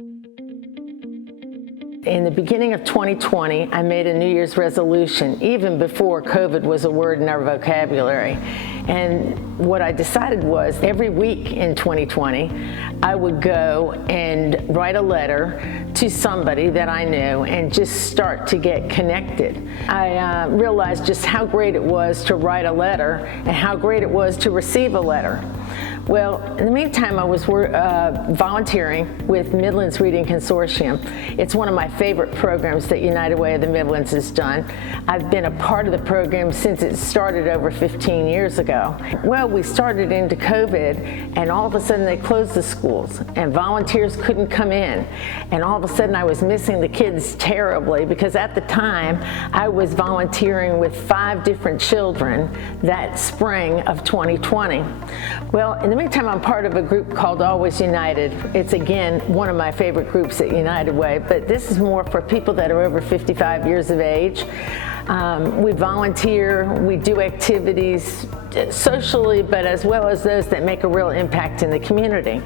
In the beginning of 2020, I made a New Year's resolution, even before COVID was a word in our vocabulary. And what I decided was every week in 2020, I would go and write a letter to somebody that I knew and just start to get connected. I realized just how great it was to write a letter and how great it was to receive a letter. Well, in the meantime, I was volunteering with Midlands Reading Consortium. It's one of my favorite programs that United Way of the Midlands has done. I've been a part of the program since it started over 15 years ago. Well, we started into COVID, and all of a sudden they closed the schools, and volunteers couldn't come in. And all of a sudden I was missing the kids terribly, because at the time I was volunteering with 5 different children that spring of 2020. Well, in the meantime, I'm part of a group called Always United. It's, again, one of my favorite groups at United Way, but this is more for people that are over 55 years of age. We volunteer, we do activities socially, but as well as those that make a real impact in the community.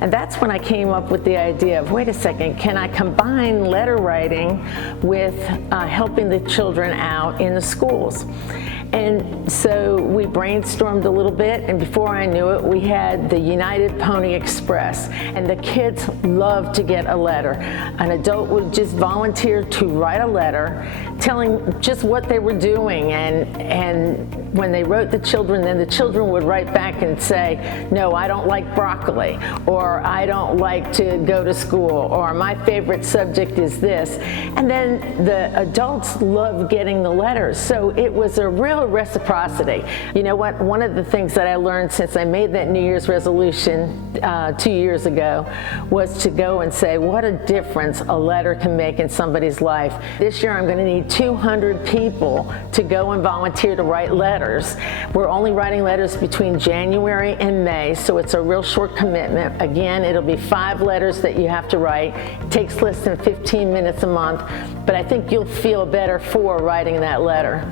And that's when I came up with the idea of, wait a second, can I combine letter writing with helping the children out in the schools? And so we brainstormed a little bit, and before I knew it, we had the United Pony Express, and the kids loved to get a letter. An adult would just volunteer to write a letter telling just what they were doing, and when they wrote the children, then the children would write back and say, no, I don't like broccoli, or I don't like to go to school, or my favorite subject is this. And then the adults loved getting the letters, so it was a real reciprocity. You know what? One of the things that I learned since I made that New Year's resolution 2 years ago was to go and say what a difference a letter can make in somebody's life. This year I'm going to need 200 people to go and volunteer to write letters. We're only writing letters between January and May, so it's a real short commitment. Again, it'll be 5 letters that you have to write. It takes less than 15 minutes a month, but I think you'll feel better for writing that letter.